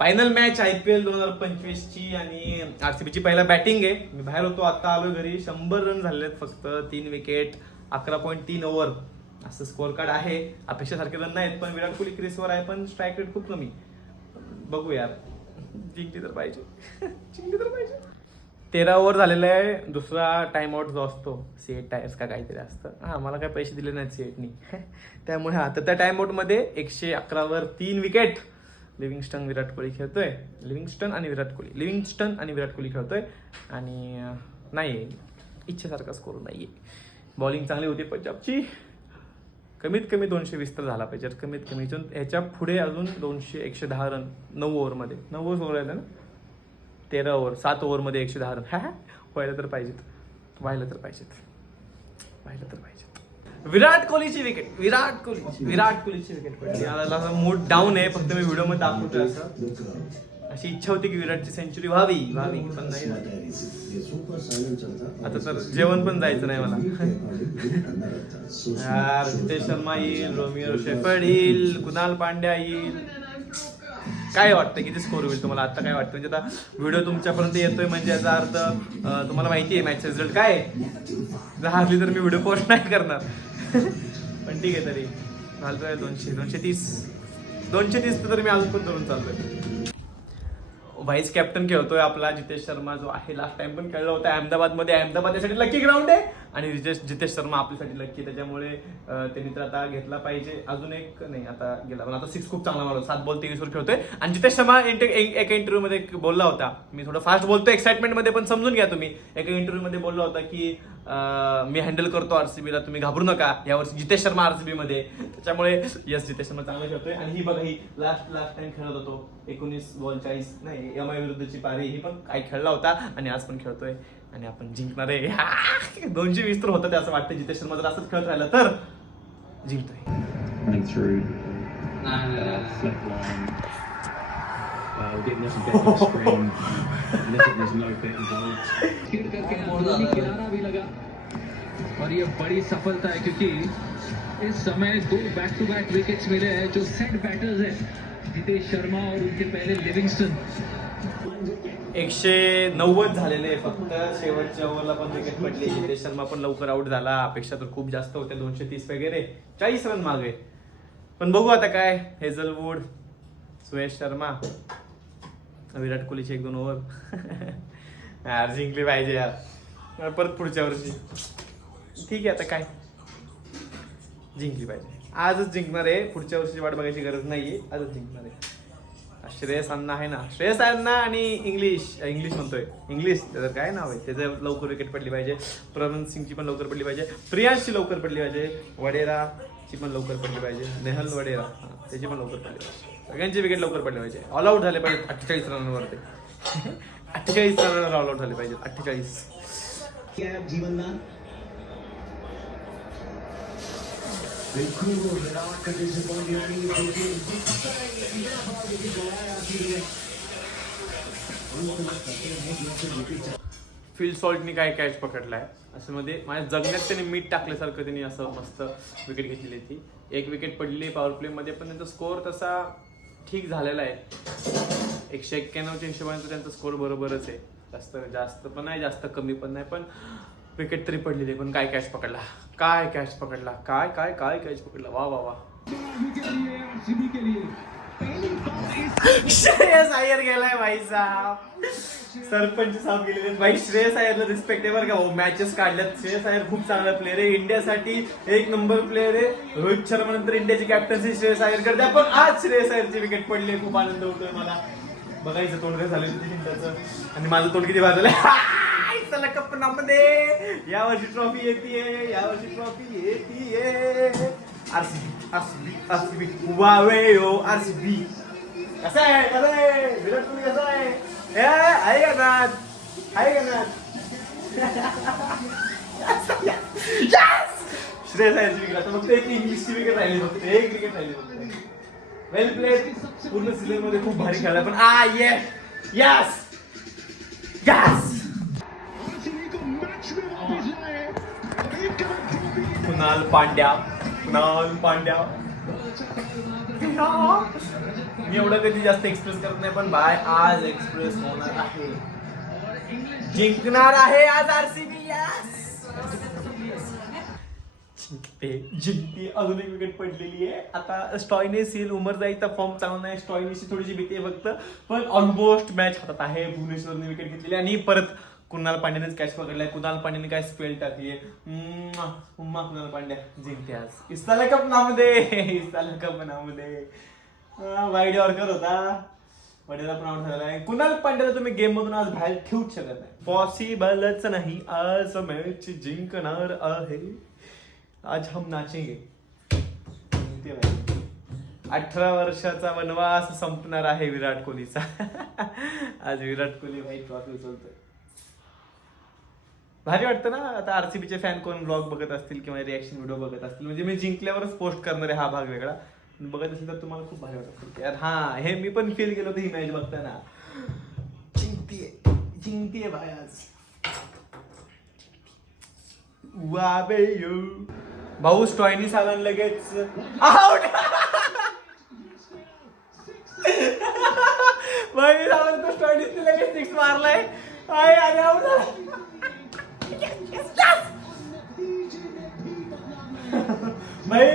Final match IPL 2025 ची आणि RCB ची पहिला बॅटिंग आहे. मी बाहेर होतो, आता आलो घरी. 100 रन झालेत फक्त, 3 विकेट, 11.3 ओव्हर असं स्कोअर कार्ड आहे. अपेक्षासारखे रन नाहीत, पण विराट कोहली क्रीजवर आहे, पण स्ट्राईक रेट खूप कमी. बघू यार, जिंकली तर पाहिजे. जिंकली तर पाहिजे. 13 ओव्हर झालेला आहे. दुसरा टाइम आउट जो असतो, सीएट टायर्स का काहीतरी असतं, हा मला काय पैसे दिले नाहीत सीएटनी. त्यामुळे हा तर त्या टाइम आउट मध्ये 111 वर 3 विकेट. लिव्हिंगस्टन विराट कोहली खेळतोय. लिव्हिंगस्टन आणि विराट कोहली खेळतोय. आणि नाही, इच्छेसारखा स्कोर नाहीये. बॉलिंग चांगली होती पंजाबची. कमीत कमी 220 तर झाला पाहिजे, कमीत कमी. ह्याच्या पुढे अजून 110 रन 9 ओव्हरमध्ये. 9 ओव्हर सोडून राहिलं ना, 13 ओव्हर, 7 ओव्हरमध्ये 110 रन. व्हायला तर पाहिजेत. विराट कोहलीची विकेट पडली. मला मूड डाऊन आहे, फक्त मी व्हिडिओ मध्ये दाखवतोय असं. अशी इच्छा होती की विराटची सेंचुरी व्हावी, पण नाही झाली. आता तर जेवण पण जायचं नाही मला. यार, जितेश शर्मा येईल, रोमियो शेफर्ड येईल, कुणाल पांड्या येईल. काय वाटतं किती स्कोर होईल तुम्हाला? आता काय वाटतं? म्हणजे आता व्हिडिओ तुमच्यापर्यंत येतोय म्हणजे याचा अर्थ तुम्हाला माहिती आहे मॅचचा रिझल्ट काय आहे. जर हरली तर मी व्हिडिओ पोस्ट नाही करणार. पण ठीक आहे, तरी घालतोय 230 तर मी अजून पण धरून चालतोय. व्हाईस कॅप्टन खेळतोय आपला जितेश शर्मा, जो आहे लास्ट टाइम पण खेळला होता अहमदाबादमध्ये. अहमदाबाद यासाठी लकी ग्राउंड आहे आणि जितेश शर्मा आपल्यासाठी लकी. त्याच्यामुळे त्यांनी तर आता घेतला पाहिजे. अजून एक नाही, आता गेला, पण आता 6 खूप चांगला मारला. 7 बॉल 23 वर खेळतोय. आणि जितेश शर्मा एका इंटरव्ह्यू मध्ये बोलला होता, मी थोडं फास्ट बोलतोय एक्साइटमेंट मध्ये, पण समजून घ्या तुम्ही. एका इंटरव्ह्यू मध्ये बोलला होता की मी हँडल करतो RCBला, तुम्ही घाबरू नका. यावर्षी जितेश शर्मा RCB मध्ये. त्याच्यामुळे यस, जितेश शर्मा चांगला खेळतोय. आणि ही बघा, ही लास्ट टाइम खेळत होतो 19 बॉल 40 नाही, MI विरुद्धची पारी. ही पण काय खेळला होता आणि आज पण खेळतोय. आणि आपण जिंकणार आहे. 220 तर होतं ते, असं वाटतं. जितेश शर्मा जर असंच खेळत राहिला तर जिंकतोय. किनारा भी लगा और ये बड़ी सफलता है, क्योंकि इस समय 2 बैक टू बैक विकेट्स मिले हैं जो सेट बैटर्स हैं, जितेश शर्मा और उनके पहले लिविंगस्टन. 190 झालेले फक्त. शेवटच्या ओव्हरला पण विकेट पडली. जितेश शर्मा पण लवकर आउट झाला. अपेक्षा तर खूप जास्त होत्या, 230 वगैरे, 40 रन मागे. पण बघू आता काय. हेझलवूड, सुयश शर्मा, विराट कोहलीचे 1-2 ओव्हर. यार जिंकली पाहिजे यार, परत पुढच्या वर्षी. ठीक आहे, आता काय, जिंकली पाहिजे. आजच जिंकणार आहे, पुढच्या वर्षीची वाट बघायची गरज नाहीये. आजच जिंकणार आहे. श्रेयस अण्णा आहे ना, श्रेयस अण्णा आणि इंग्लिश म्हणतोय, इंग्लिश त्याचं काय नाव आहे, त्याचं लवकर विकेट पडली पाहिजे. प्रमन सिंगची पण लवकर पडली पाहिजे. प्रियांशची लवकर पडली पाहिजे. वडेराची पण लवकर पडली पाहिजे. नेहल वडेरा, त्याची पण लवकर पडली पाहिजे. सगळ्यांची विकेट लवकर पडली पाहिजे. ऑल आउट झाले पाहिजे 48 रनवरती. 48 रनवर ऑल आउट झाले पाहिजे. 48. जीवनदान फिल सॉल्टनी काय कॅच पकडलाय असं मध्ये माझ्या जगण्यात त्यांनी मीठ टाकल्यासारखं त्यांनी असं मस्त विकेट घेतलेली ती. 1 विकेट पडली पॉवर प्ले मध्ये, पण त्यांचा स्कोअर तसा ठीक झालेला आहे. 191च्या हिशोबाने त्यांचा स्कोअर बरोबरच आहे. जास्त पण नाही, जास्त कमी पण नाही, पण विकेट तरी पडलेली. पण काय कॅच पकडला, काय कॅच पकडला. वा वा वा. श्रेयस अय्यर गेलाय भाई साहब. सरपंच साहेब गेलेले भाई. श्रेयस अय्यरला रिस्पेक्ट आहे बरं का. मॅचेस काढल्यात. श्रेयस अय्यर खूप चांगला प्लेअर आहे, इंडियासाठी 1 नंबर प्लेअर आहे. रोहित शर्मा नंतर इंडियाची कॅप्टन्सी श्रेयस अय्यर करते. आपण आज श्रेयस अय्यरची विकेट पडली, खूप आनंद होतोय मला. बघायचं तोंड काय झालं त्याचं, आणि माझं तोंड किती वाजलं. चला कपनामध्ये यावर्षी ट्रॉफी येतीये. RCB वावे हो RCB. कसं आहे विराट कोहली, कसं आहे का नाथ. श्रेयस अय्यरची विकेट. आता फक्त एक इंग्लिशची विकेट राहिली, फक्त 1 विकेट राहिली. वेल प्लेड. पूर्ण सीझन मध्ये खूप भारी खेळला, पण यस. कुणाल पांड्या मी एवढं कधी जास्त एक्सप्रेस करत नाही, पण भाई आज एक्सप्रेस होणार आहे. जिंकणार आहे आज आरसीबी. जिंकते. अजून एक विकेट पडलेली आहे. आता स्टॉयनिस येईल. उमर जाईचा फॉर्म चांगला नाही. स्टॉयनिसची थोडीशी भीती आहे फक्त, पण ऑलमोस्ट मॅच हातात आहे. भुवनेश्वरने विकेट घेतलेली आणि परत कुणाल पांड्यानेच कॅच पकडलाय. कुणाल पांड्याने काय स्पेल टाकली आहे. कुणाल पांड्या जिंकते आज. इसाला कप नामध्ये. इसाला कप नामध्ये वाईड यॉर्कर होता. वडेला पण आउट झालाय. कुणाल पांड्याला तुम्ही गेम मधून आज बाहेर ठेवूच शकत नाही. पॉसिबलच नाही. आज मॅच जिंकणार आहे. आज हम नाचेंगे. 18 वर्षाचा वनवास संपणार आहे विराट कोहलीचा. आज विराट कोहली भाई ट्रॉफी उचलतोय. भारी वाटतं ना. आता आरसीबीचे फॅन कोण ब्लॉग बघत असतील किंवा रिॲक्शन व्हिडिओ बघत असतील, म्हणजे मी जिंकल्यावरच पोस्ट करणार आहे हा भाग वेगळा. बघत असेल तर तुम्हाला खूप भारी वाटत असेल यार. हा हे मी पण फील केलं होतं ही मॅच बघताना. जिंकतीये भाई आज. भाऊ स्टॉयनिस आला लगेच आउट. भाई तो स्टॉयनिसने लगेच 6 मारलाय. अरे आउट. भाई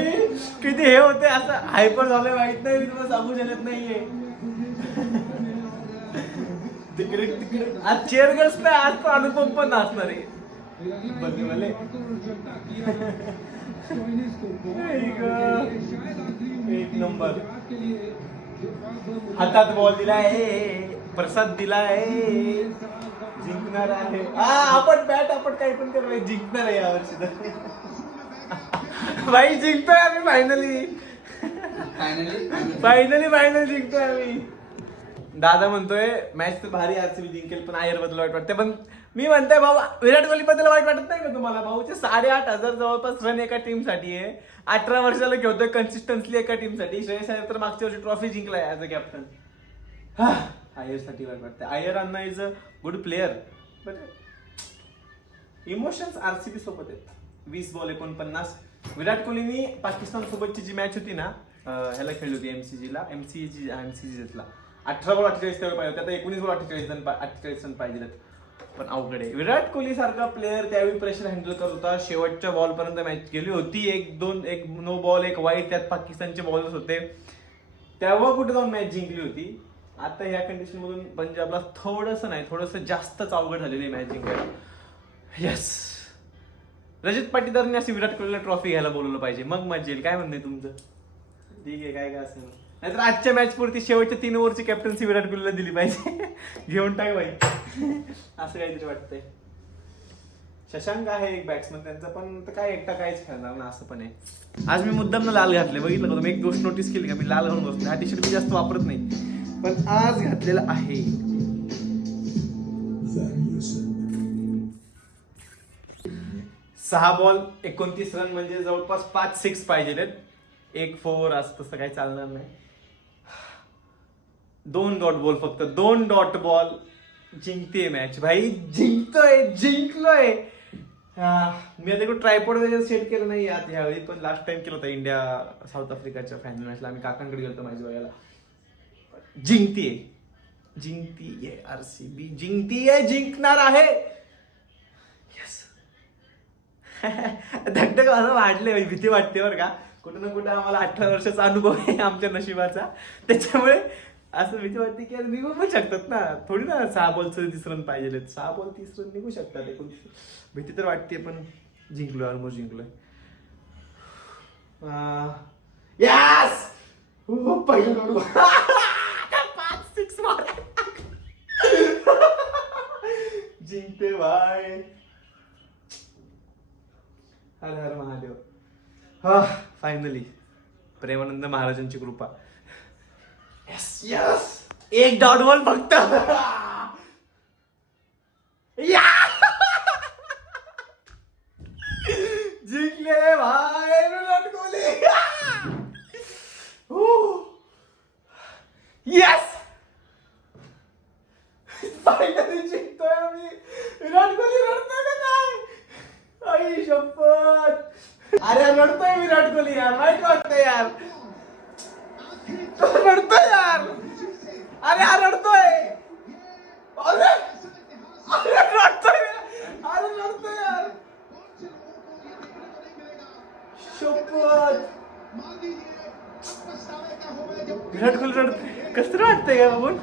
किती हे होते, असं हायपर झालंय माहित नाही. मी तुम्हाला सांगू शकत नाहीये. तिकडे आज चेअर गर्ल्स नाही. आज तो अनुपम पण नाचणार आहे. एक नंबर. हातात बॉल दिलाय. प्रसाद दिलाय. जिंकणार आहे. आपण बॅट आपण काही पण करणार. जिंकणार आहे यावर्षी तर. भाई जिंकतोय आम्ही फायनली जिंकतोय आम्ही. दादा म्हणतोय मॅच तर भारी आरसीबी जिंकेल, पण आयर बद्दल वाईट वाटते. पण मी म्हणतोय भाऊ विराट कोहली बद्दल वाईट वाटत नाही का तुम्हाला? भाऊचे 8,500 जवळपास रन एका टीम साठी आहे. 18 वर्षाला खेळतोय कन्सिस्टन्सली एका टीम साठी. श्रेयस अय्यर तर मागच्या वर्षी ट्रॉफी जिंकलाय ऍज अ कॅप्टन. आयर साठी वाईट वाटतं. Iyer anna is a good player, but emotions RCB सोबत आहेत. 20 बॉल 49. विराट कोहलीनी पाकिस्तान सोबतची जी मॅच होती ना, ह्याला खेळली होती एमसीजीला 18 बॉल 48 त्यावेळी पाहिजे. आता 19 बॉल 48 रन पाहिजे. पण अवघड आहे. विराट कोहली सारखा प्लेअर त्यावेळी प्रेशर हँडल करत होता. शेवटच्या बॉल पर्यंत मॅच गेली होती. एक नो बॉल एक वाईट, त्यात पाकिस्तानचे बॉलर्स होते. तेव्हा कुठे जाऊन मॅच जिंकली होती. आता ह्या कंडिशन मधून पंजाबला थोडंसं जास्तच अवघड झालेली मॅच जिंकायला. येस, रजत पाटीदारने अशी विराट कोहलीला ट्रॉफी घ्यायला बोलवलं पाहिजे, मग मजा येईल. काय म्हणणं तुमचं? ठीक आहे, काय असेल. नाहीतर आजच्या मॅच पुरती शेवटच्या 3 ओव्हरची कॅप्टन्सी विराट कोहलीला दिली पाहिजे. घेऊन टाक भाई. असं काहीतरी वाटतंय. शशांक आहे एक बॅट्समन त्यांचा, पण काय एकटा काहीच खेळणार ना, असं पण आहे. आज मी मुद्दाम लाल घातले, बघितलं का तुम्ही? एक गोष्ट नोटीस केली का? मी लाल घालून बसतो. हा टी शर्ट मी जास्त वापरत नाही, पण आज घातलेला आहे. 6 बॉल 29 रन म्हणजे जवळपास 5 6 पाहिजे. 1 4 असं तसं काही चालणार नाही. 2 डॉट बॉल, फक्त 2 डॉट बॉल. जिंकते मॅच भाई. जिंकलोय. मी आता ट्रायपॉड वगैरे सेट केलं नाही यात ह्यावेळी, पण लास्ट टाइम केलं होतं इंडिया साऊथ आफ्रिकाच्या फायनल मॅचला. आम्ही काकांकडे गेलो मॅच बघायला. जिंकतीये आरसीबी, जिंकणार आहे. धगधग असं वाढले, भीती वाटते बरं का. कुठं ना कुठं आम्हाला 18 वर्षाचा अनुभव आहे आमच्या नशिबाचा, त्याच्यामुळे असं भीती वाटते की निघू पण शकतात ना. थोडी ना 6 बॉल 30 रन पाहिजे. 6 बॉल 30 रन निघू शकतात. 29 भीती तर वाटते, पण जिंकलोय, ऑलमोस्ट जिंकलोय. यस, पहिलं 5 6 मार. जिंकते भाई. हर हर महादेव. हा, फायनली प्रेमानंद महाराजांची कृपा. यस यस, 1 डॉट बॉल फक्त. जिंकले भाई विराट कोहली. यस, फायनली जिंकतोय आम्ही. विराट कोहली रडतोय का काय? आई शपथ. अरे रडतोय विराट कोहली यार, वाईट वाटतंय यार. रडतोय यार. अरे हा रडतोय. अरे अरे रडतोय. अरे रडतोय यार. शपथ. विराट कोहली रडतोय. कसं तरी वाटतंय का बघून.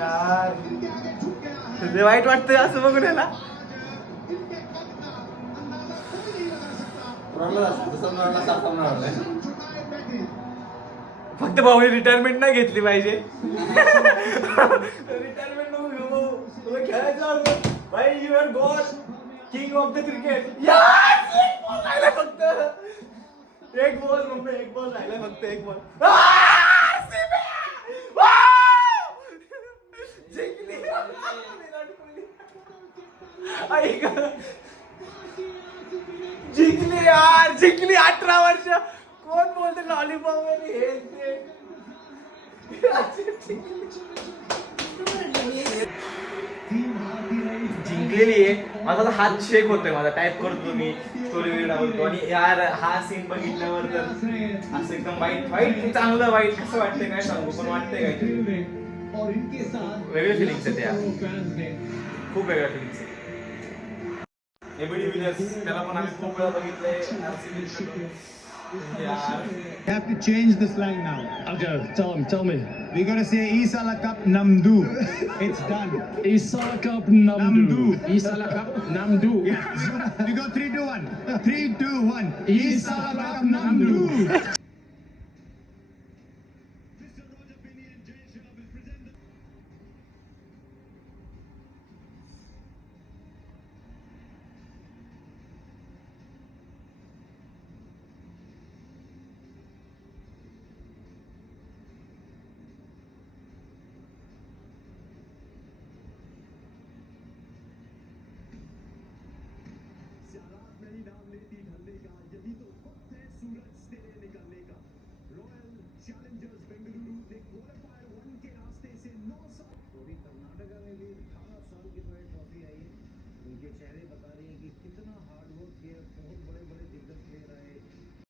यार तुझे वाईट वाटतंय असं बघून याला. फक्त भाऊने रिटायरमेंट नाही घेतली पाहिजे. रिटायरमेंट नको घेऊ भाऊ. तुला खेळायचं भाई. You are god king of the cricket. एक बॉल राहिला फक्त. एक बॉल मम्मी. एक बॉल राहिला फक्त. एक बॉल. जिंकली. विराट कोहली. ऐक. जिंकली यार. जिंकली. 18 वर्ष. कोण बोलते लॉलीपॉप मध्ये हे ते. जिंकलेली आहे. माझा हात शेक होतोय. माझा टाईप करतो मी स्टोरी वगैरे टाकतो. आणि यार हा सीन बघितल्यावर तर असं एकदम वाईट वाईट चांगलं वाईट कसं वाटतंय काय सांगू. पण वाटतंय काय वेगळे फिलिंग्स आहेत यार. खूप वेगळ्या फिलिंग्स आहेत. एबीडी विलियर्स त्याला पण आम्ही खूप वेळा बघितलंय. We have to change the slang now. Okay, tell me. We gotta say Isala Cup Namdu. It's done. Isala Cup Namdu. Isala Cup Namdu. We go 3, 2, 1. 3, 2, 1. Isala Cup Namdu. Karnataka में भी 18 साल की जो है ट्रॉफी आई है उनके चेहरे बता रही हैं कि कितना हार्ड वर्क किया